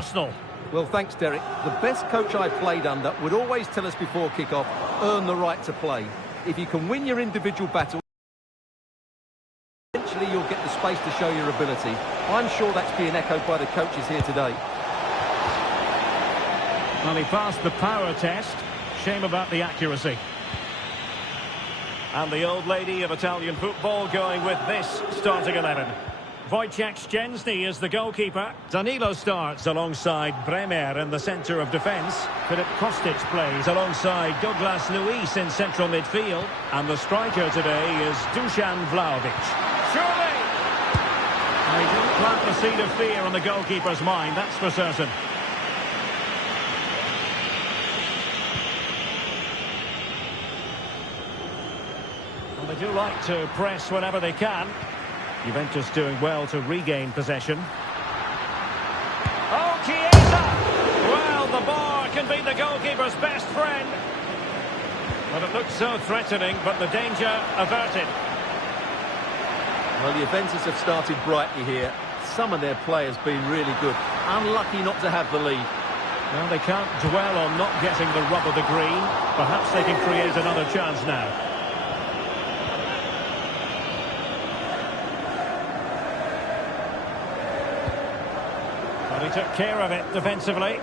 Arsenal. Well, thanks, Derek. The best coach I played under would always tell us before kick-off, earn the right to play. If you can win your individual battle, eventually you'll get the space to show your ability. I'm sure that's being echoed by the coaches here today. Well, he passed the power test. Shame about the accuracy. And the old lady of Italian football going with this starting 11. Wojciech Szczęsny is the goalkeeper. Danilo starts alongside Bremer in the centre of defence. Filip Kostic plays alongside Douglas Luiz in central midfield. And the striker today is Dusan Vlahovic. Surely! He didn't plant the seed of fear on the goalkeeper's mind, that's for certain. Well, they do like to press whenever they can. Juventus doing well to regain possession. Oh, Chiesa! Well, the bar can be the goalkeeper's best friend. But it looks so threatening, but the danger averted. Well, Juventus have started brightly here. Some of their players been really good. Unlucky not to have the lead. Well, they can't dwell on not getting the rub of the green. Perhaps they can create another chance now. He took care of it defensively.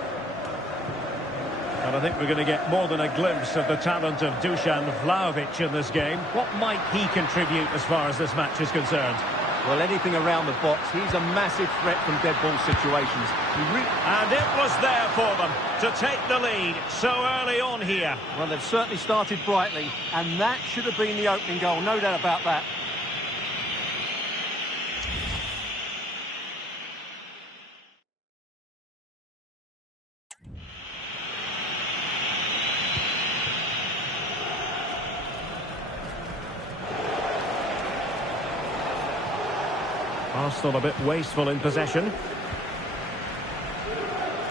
And I think we're going to get more than a glimpse of the talent of Dusan Vlahovic in this game. What might he contribute as far as this match is concerned? Well, anything around the box. He's a massive threat from dead ball situations. And it was there for them to take the lead so early on here. Well, they've certainly started brightly, and that should have been the opening goal, no doubt about that. Arsenal a bit wasteful in possession.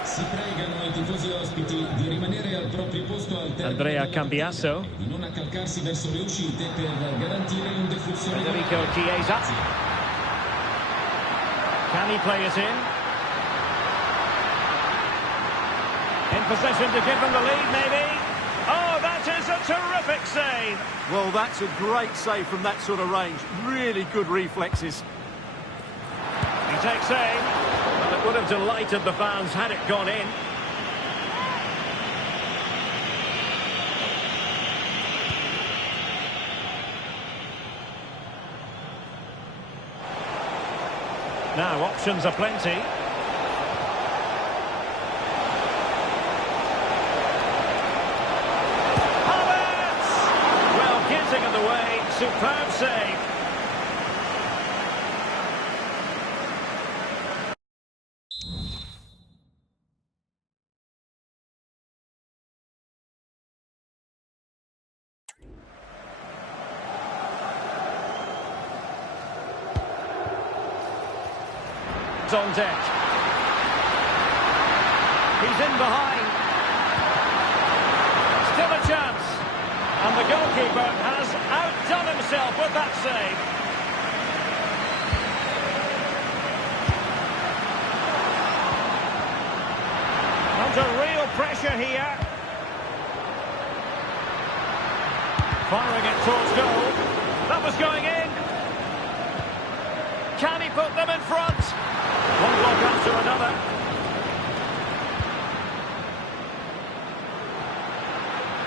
Si pregano I tifosi ospiti di rimanere al proprio posto al termine Andrea Cambiasso. di non accalcarsi verso le uscite per garantire un deflussione. Federico Chiesa. Can he play it in? In possession to give them the lead, maybe. Oh, that is a terrific save. Well, that's a great save from that sort of range. Really good reflexes. He takes aim. Well, it would have delighted the fans had it gone in. Now, options are plenty. Havertz! Well, getting in the way. Superb save. On deck. He's in behind. Still a chance. And the goalkeeper has outdone himself with that save. Under real pressure here. Firing it towards goal. That was going in. Can he put them in front? One block after another.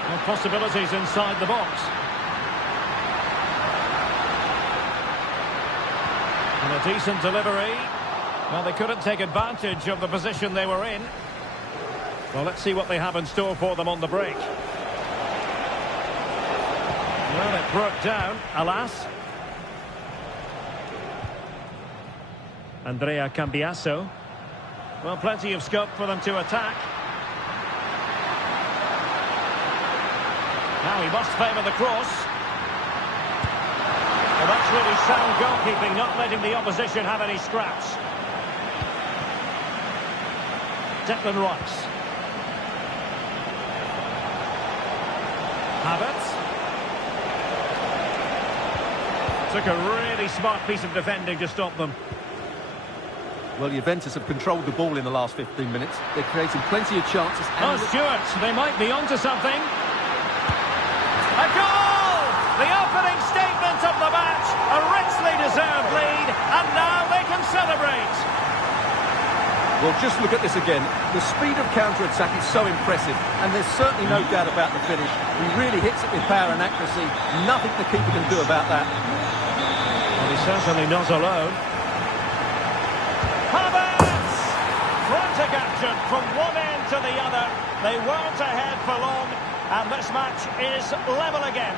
No possibilities inside the box. And a decent delivery. Well, they couldn't take advantage of the position they were in. Well, let's see what they have in store for them on the break. Well, it broke down, alas. Andrea Cambiasso. Well, plenty of scope for them to attack. Now he must favour the cross. Well, that's really sound goalkeeping, not letting the opposition have any scraps. Declan Rice. Havertz. Took a really smart piece of defending to stop them. Well, Juventus have controlled the ball in the last 15 minutes. They're creating plenty of chances. Oh, Stuart, they might be onto something. A goal! The opening statement of the match. A richly deserved lead, and now they can celebrate. Well, just look at this again. The speed of counter-attack is so impressive, and there's certainly no doubt about the finish. He really hits it with power and accuracy. Nothing the keeper can do about that. Well, he's certainly not alone. Havertz! Frantic action from one end to the other. They weren't ahead for long, and this match is level again.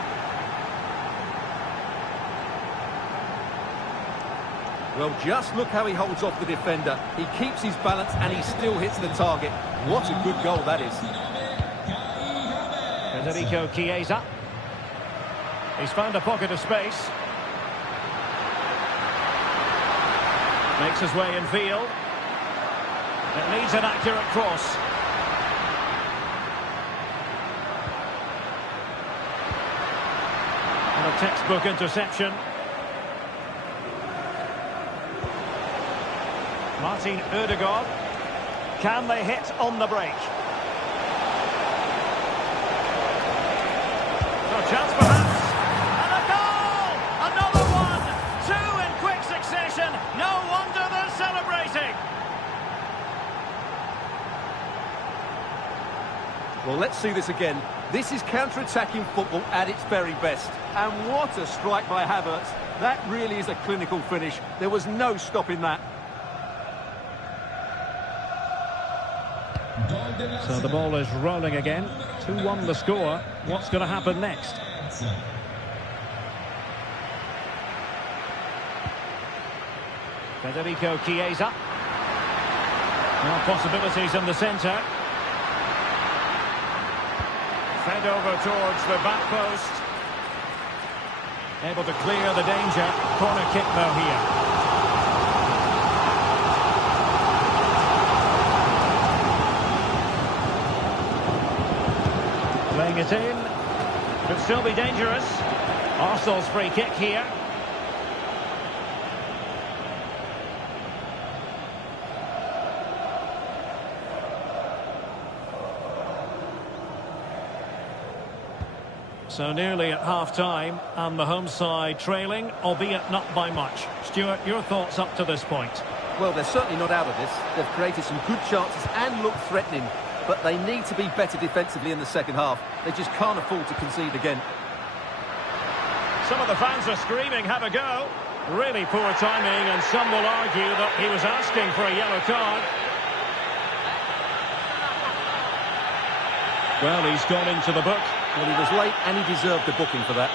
Well, just look how he holds off the defender. He keeps his balance and he still hits the target. What a good goal that is. Federico Chiesa. He's found a pocket of space. Makes his way in field. It needs an accurate cross. And a textbook interception. Martin Ødegaard. Can they hit on the break? So a chance perhaps. And a goal! Another one! Two in quick succession. No wonder they're celebrating. Well, let's see this again. This is counter-attacking football at its very best. And what a strike by Havertz. That really is a clinical finish. There was no stopping that. So the ball is rolling again. 2-1 the score. What's going to happen next? Federico Chiesa. Now possibilities in the centre. Fed over towards the back post. Able to clear the danger. Corner kick though here. Playing it in. Could still be dangerous. Arsenal's free kick here. So nearly at half-time, and the home side trailing, albeit not by much. Stuart, your thoughts up to this point? Well, they're certainly not out of this. They've created some good chances and look threatening. But they need to be better defensively in the second half. They just can't afford to concede again. Some of the fans are screaming, have a go. Really poor timing, and some will argue that he was asking for a yellow card. Well, he's gone into the book. Well, he was late and he deserved the booking for that.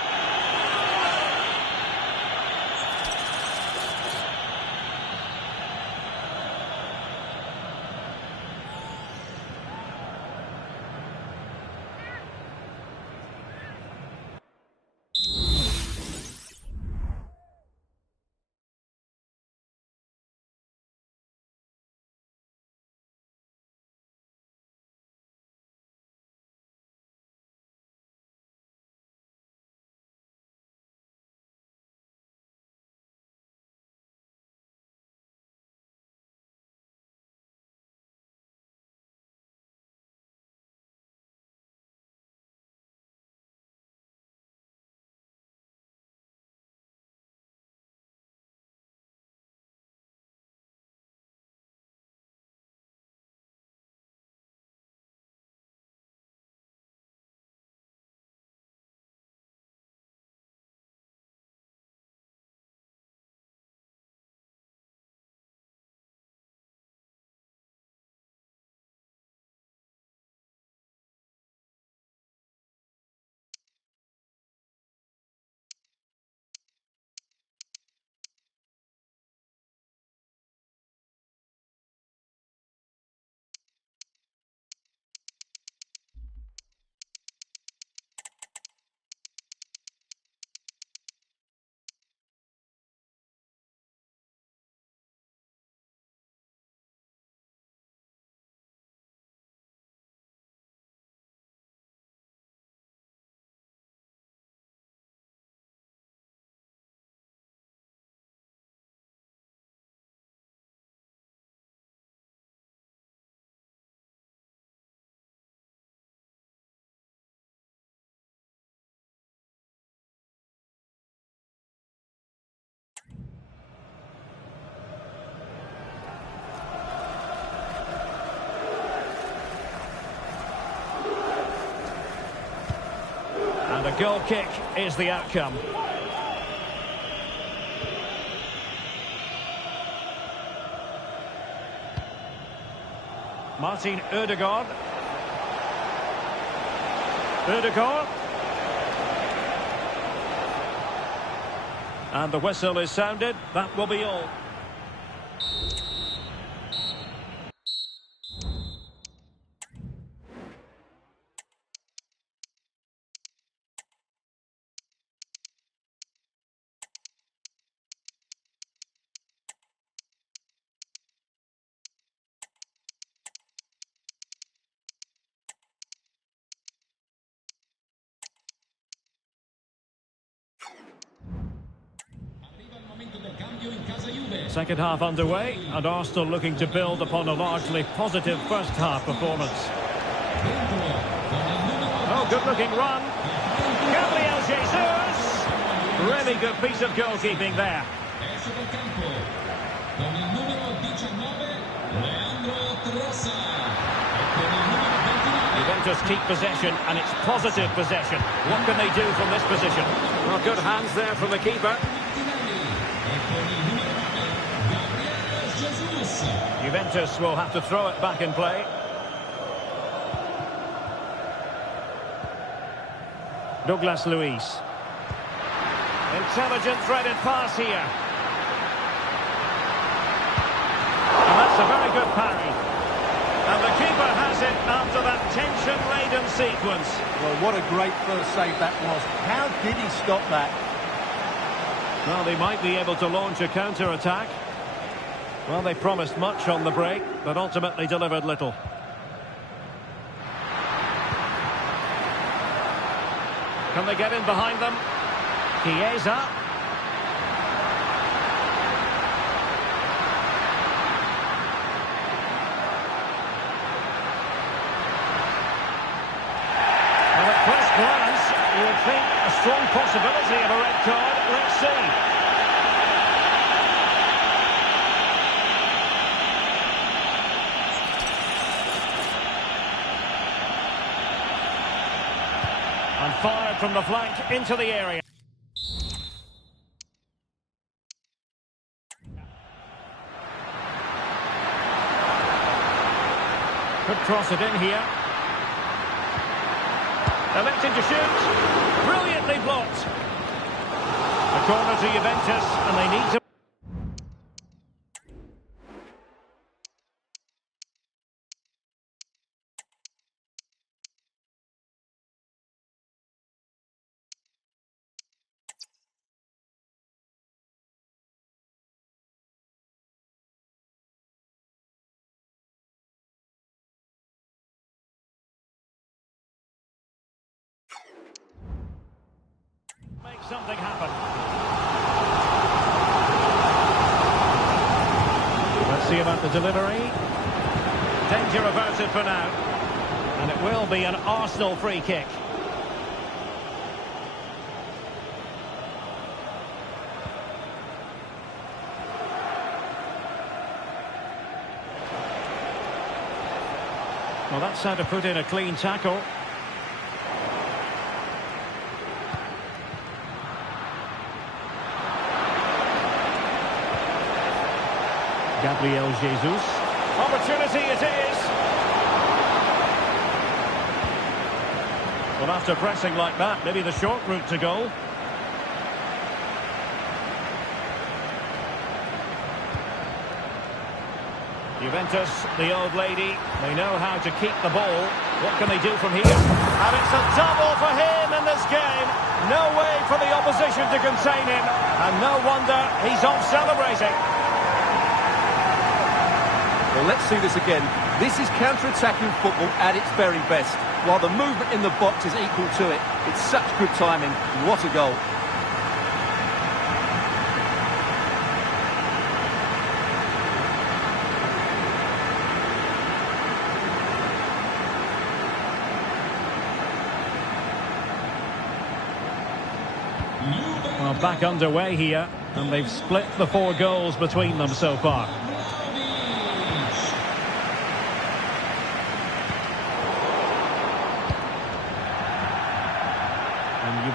goal kick is the outcome. Martin Ødegaard. Ødegaard. And the whistle is sounded. That will be all. Second half underway, and Arsenal looking to build upon a largely positive first half performance. Oh, good-looking run. Gabriel Jesus! Really good piece of goalkeeping there. Juventus keep possession, and it's positive possession. What can they do from this position? Well, good hands there from the keeper. Juventus will have to throw it back in play. Douglas Luiz. Intelligent threaded pass here. And that's a very good parry. And the keeper has it after that tension-laden sequence. Well, what a great first save that was. How did he stop that? Well, they might be able to launch a counter-attack. Well, they promised much on the break, but ultimately delivered little. Can they get in behind them? Chiesa. Well, at first glance, you would think a strong possibility of a red card. Let's see. And fired from the flank into the area. Could cross it in here. Electing to shoot. Brilliantly blocked. A corner to Juventus, and they need to... make something happen. Let's see about the delivery. Danger averted for now. And it will be an Arsenal free kick. Well, that's how to put in a clean tackle. Gabriel Jesus. Opportunity it is. Well, after pressing like that, maybe the short route to goal. Juventus, the old lady, they know how to keep the ball. What can they do from here? And it's a double for him in this game. No way for the opposition to contain him. And no wonder he's off celebrating. Well, let's see this again. This is counter-attacking football at its very best. While the movement in the box is equal to it, it's such good timing. What a goal. Well, back underway here, and they've split the 4 goals between them so far.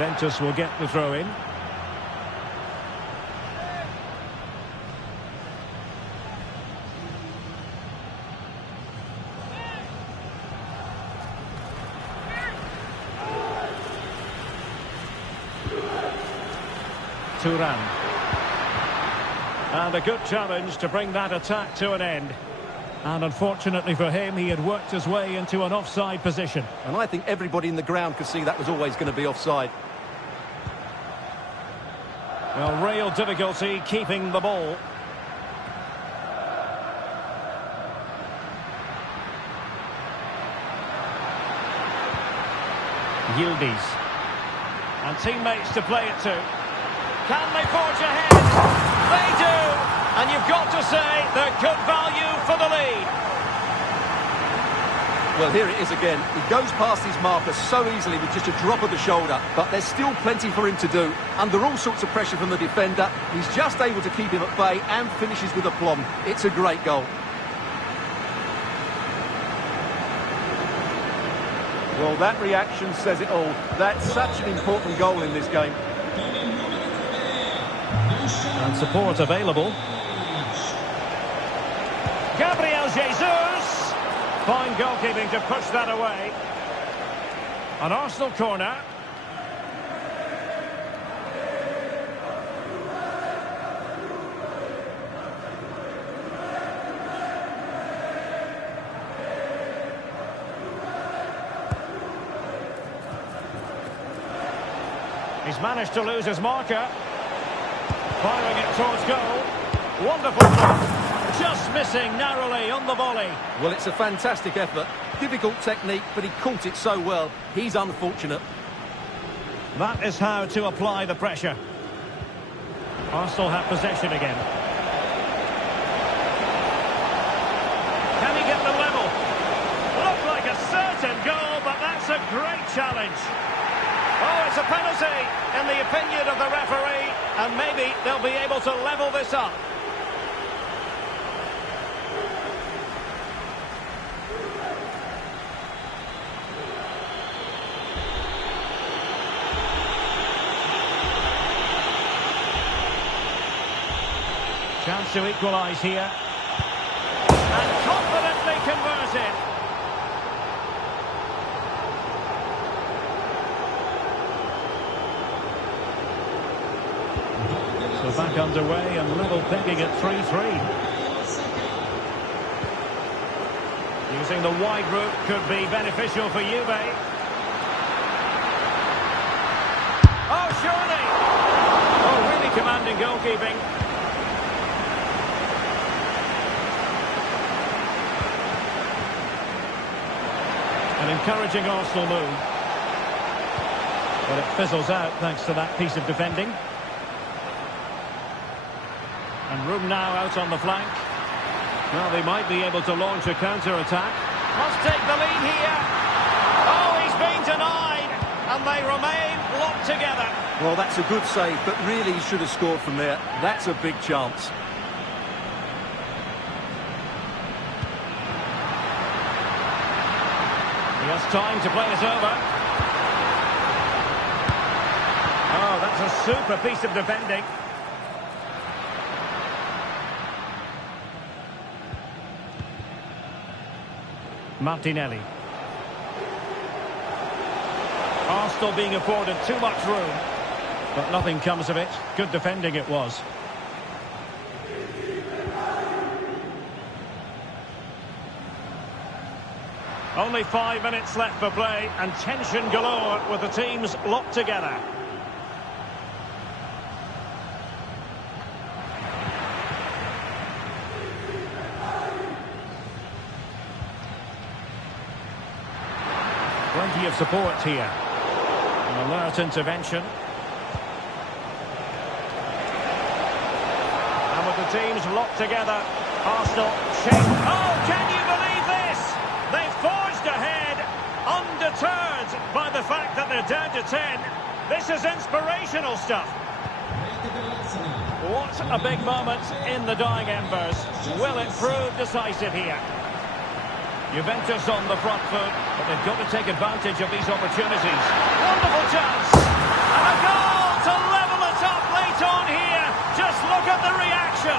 Juventus will get the throw in. Turan. And a good challenge to bring that attack to an end. And unfortunately for him, he had worked his way into an offside position. And I think everybody in the ground could see that was always going to be offside. Well, real difficulty keeping the ball. Yildiz. And teammates to play it to. Can they forge ahead? They do! And you've got to say they're good value for the lead. Well, here it is again. He goes past his marker so easily with just a drop of the shoulder, but there's still plenty for him to do. Under all sorts of pressure from the defender, he's just able to keep him at bay and finishes with aplomb. It's a great goal. Well, that reaction says it all. That's such an important goal in this game. And support available. Gabriel Jesus. Fine goalkeeping to push that away. An Arsenal corner. He's managed to lose his marker. Firing it towards goal. Wonderful ball. Just missing narrowly on the volley. Well, it's a fantastic effort. Difficult technique, but he caught it so well. He's unfortunate. That is how to apply the pressure. Arsenal have possession again. Can he get the level? Looked like a certain goal, but that's a great challenge. Oh, it's a penalty in the opinion of the referee, and maybe they'll be able to level this up. Chance to equalise here. And confidently converted. So back underway and level pegging at 3-3. Using the wide route could be beneficial for Juve. Oh, surely! Oh, really commanding goalkeeping. An encouraging Arsenal move. But it fizzles out thanks to that piece of defending. And room now out on the flank. Well, they might be able to launch a counter-attack. Must take the lead here. Oh, he's been denied. And they remain locked together. Well, that's a good save, but really he should have scored from there. That's a big chance. He has time to play it over. Oh, that's a super piece of defending. Martinelli. Arsenal being afforded too much room. But nothing comes of it. Good defending it was. Only 5 minutes left for play, and tension galore with the teams locked together. Plenty of support here. An alert intervention. And with the teams locked together, Arsenal chase. Oh, can you believe this? They've forged ahead, undeterred by the fact that they're down to 10. This is inspirational stuff. What a big moment in the dying embers. Will it prove decisive here? Juventus on the front foot, but they've got to take advantage of these opportunities. Wonderful chance! And a goal to level it up late on here. Just look at the reaction.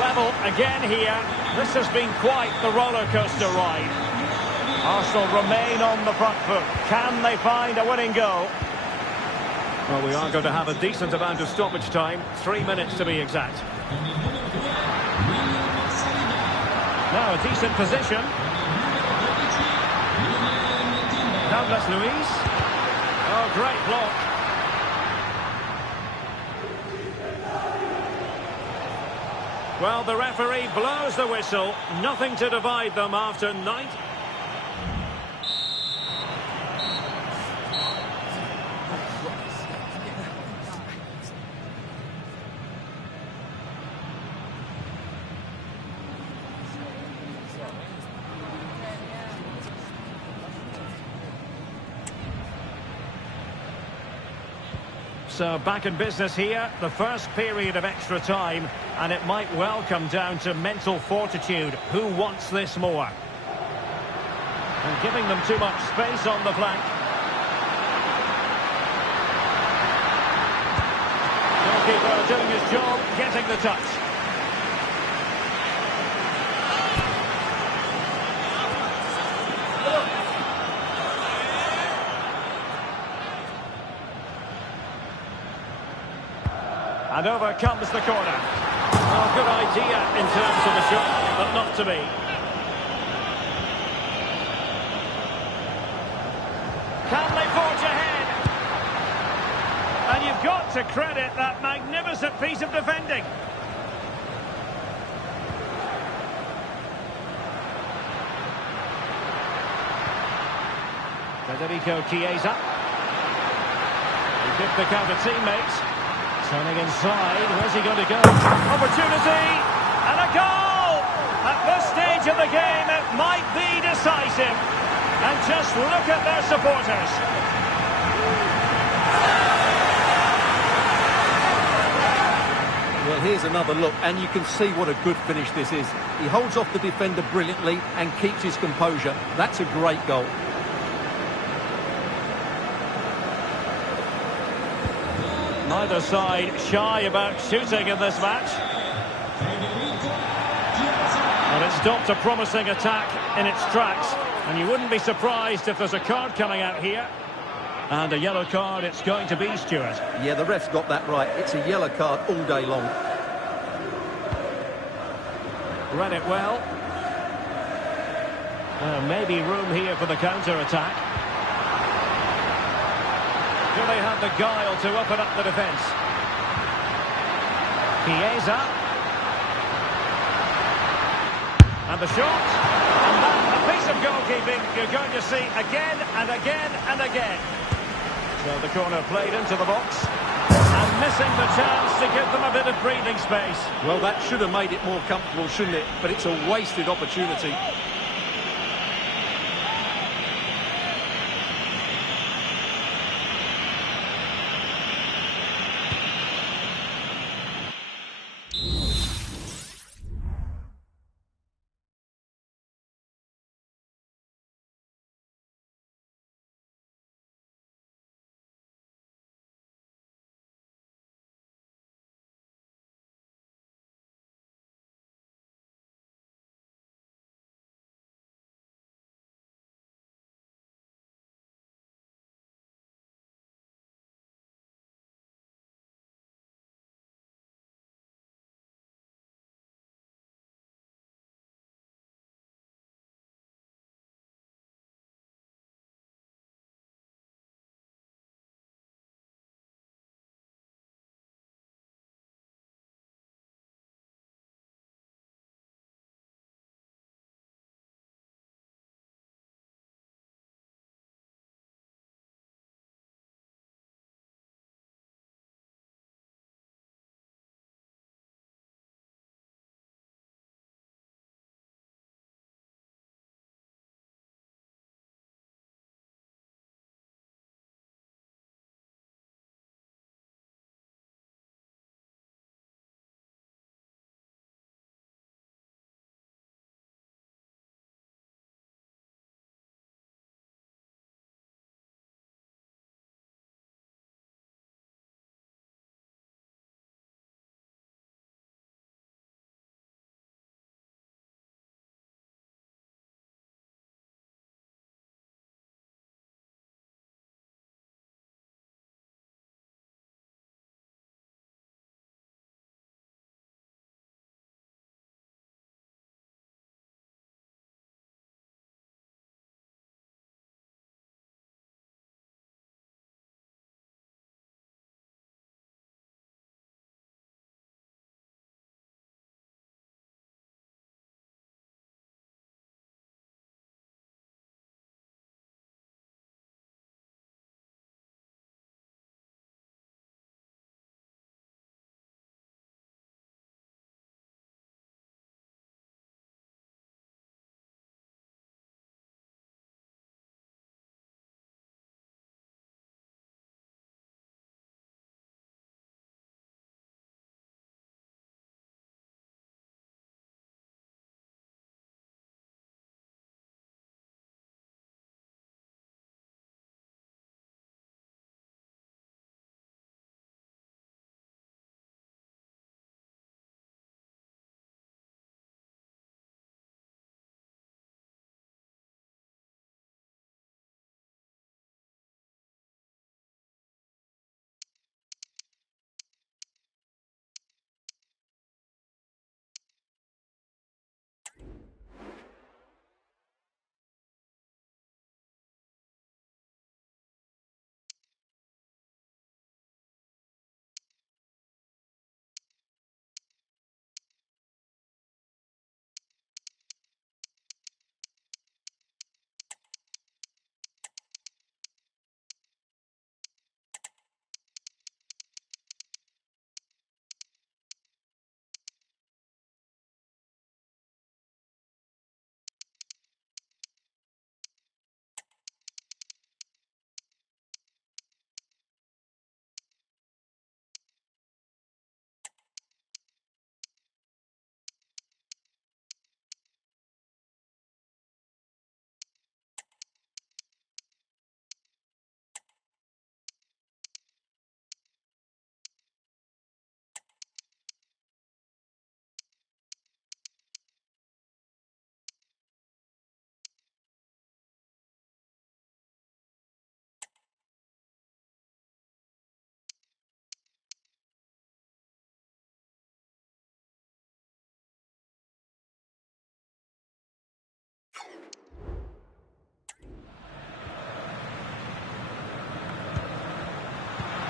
Level again here. This has been quite the roller coaster ride. Arsenal remain on the front foot. Can they find a winning goal? Well, we are going to have a decent amount of stoppage time. 3 minutes to be exact. Now a decent position. Douglas Luiz. Oh, great block. Well, the referee blows the whistle. Nothing to divide them after 90. So back in business here, the first period of extra time, and it might well come down to mental fortitude. Who wants this more? And giving them too much space on the flank. Goalkeeper doing his job, getting the touch. And over comes the corner. Oh, good idea in terms of the shot, but not to be. Can they forge ahead? And you've got to credit that magnificent piece of defending. Federico Chiesa. He did pick out a teammate. Turning inside, where's he going to go? Opportunity, and a goal! At this stage of the game, it might be decisive. And just look at their supporters. Well, here's another look, and you can see what a good finish this is. He holds off the defender brilliantly and keeps his composure. That's a great goal. Neither side shy about shooting in this match. But it stopped a promising attack in its tracks. And you wouldn't be surprised if there's a card coming out here. And a yellow card it's going to be, Stuart. Yeah, the ref's got that right. It's a yellow card all day long. Read it well. Maybe room here for the counter-attack. Do they have the guile to open up the defence? Chiesa. And the shot. And that, a piece of goalkeeping you're going to see again and again and again. So the corner played into the box. And missing the chance to give them a bit of breathing space. Well, that should have made it more comfortable, shouldn't it? But it's a wasted opportunity.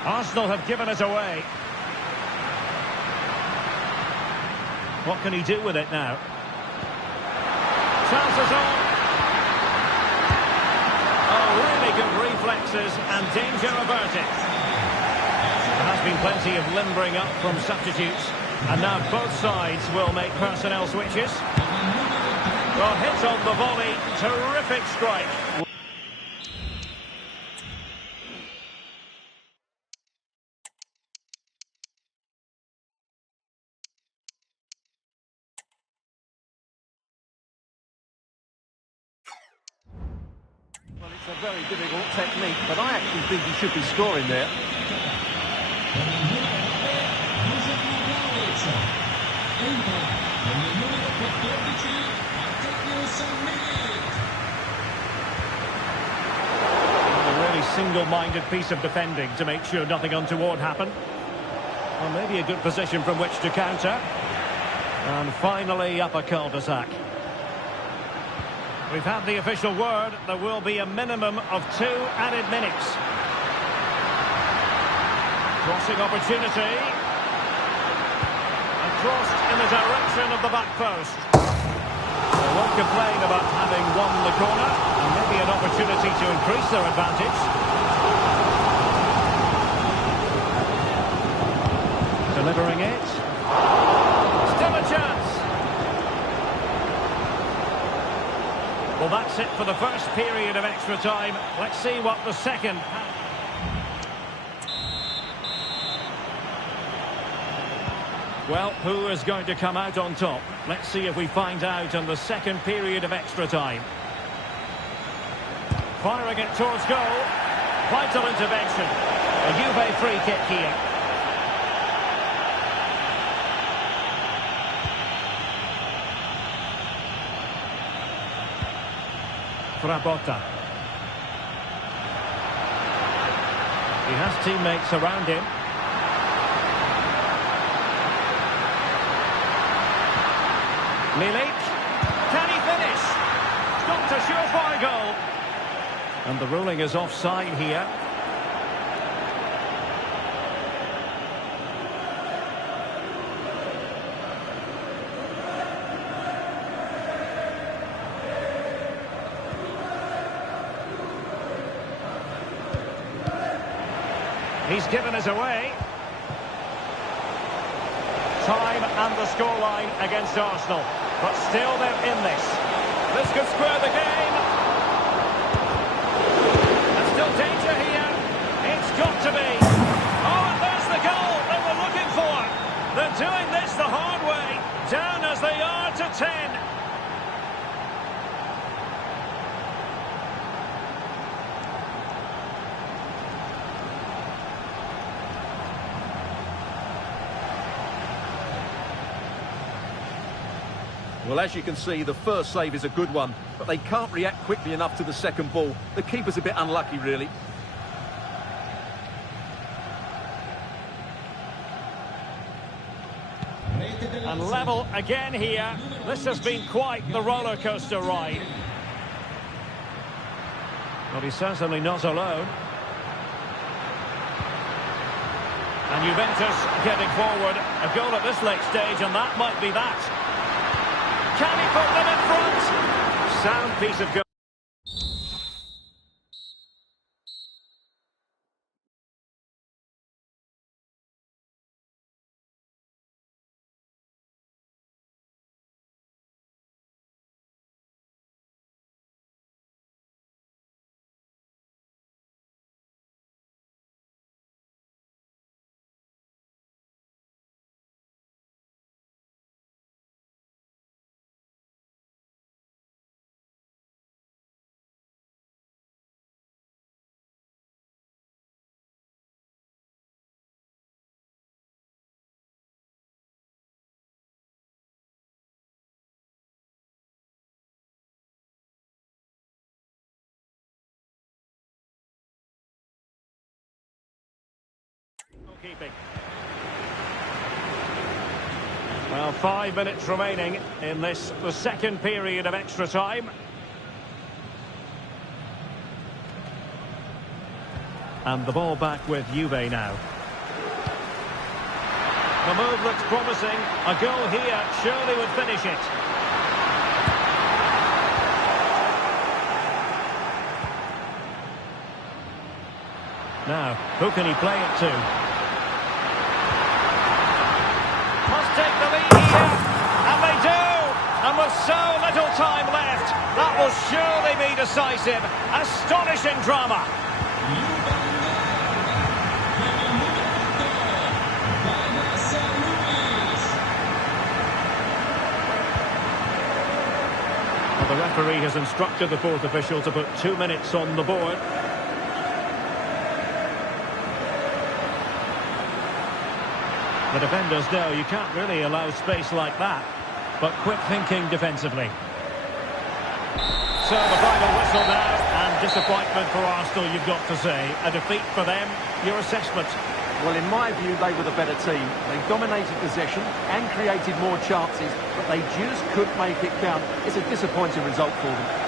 Arsenal have given it away. What can he do with it now? Chances on. Oh, really good reflexes and danger averted. There has been plenty of limbering up from substitutes. And now both sides will make personnel switches. Well, hit on the volley. Terrific strike. Well, it's a very difficult technique, but I actually think he should be scoring there. A really single-minded piece of defending to make sure nothing untoward happened. Well, maybe a good position from which to counter. And finally, up a cul-de-sac. We've had the official word. There will be a minimum of 2 added minutes. Crossing opportunity. And crossed in the direction of the back post. They won't complain about having won the corner. And maybe an opportunity to increase their advantage. Delivering it. Still a chance. Well, that's it for the first period of extra time. Let's see what the second... Well, who is going to come out on top? Let's see if we find out in the second period of extra time. Firing it towards goal. Vital intervention. A Juve free kick here. Frabotta. He has teammates around him. Milik. Can he finish? Got a surefire goal. And the ruling is offside here. He's given us away. Time and the scoreline against Arsenal. But still they're in this. This could square the game. There's still danger here. It's got to be. Oh, and there's the goal they were looking for. They're doing this the hard way. Down as they are to 10. Well, as you can see, the first save is a good one, but they can't react quickly enough to the second ball. The keeper's a bit unlucky, really. And level again here. This has been quite the roller coaster ride. But he's certainly not alone. And Juventus getting forward. A goal at this late stage, and that might be that. Can he put them in front? Sound piece of goal. Keeping. Well, 5 minutes remaining in this, the second period of extra time. And the ball back with Juve now. The move looks promising. A goal here surely would finish it. Now, who can he play it to? Must take the lead here. And they do! And with so little time left, that will surely be decisive. Astonishing drama. Well, the referee has instructed the fourth official to put 2 minutes on the board. The defenders know you can't really allow space like that, but quick thinking defensively. So the final whistle now, and disappointment for Arsenal, you've got to say. A defeat for them. Your assessment? Well, in my view, they were the better team. They dominated possession and created more chances, but they just couldn't make it count. It's a disappointing result for them.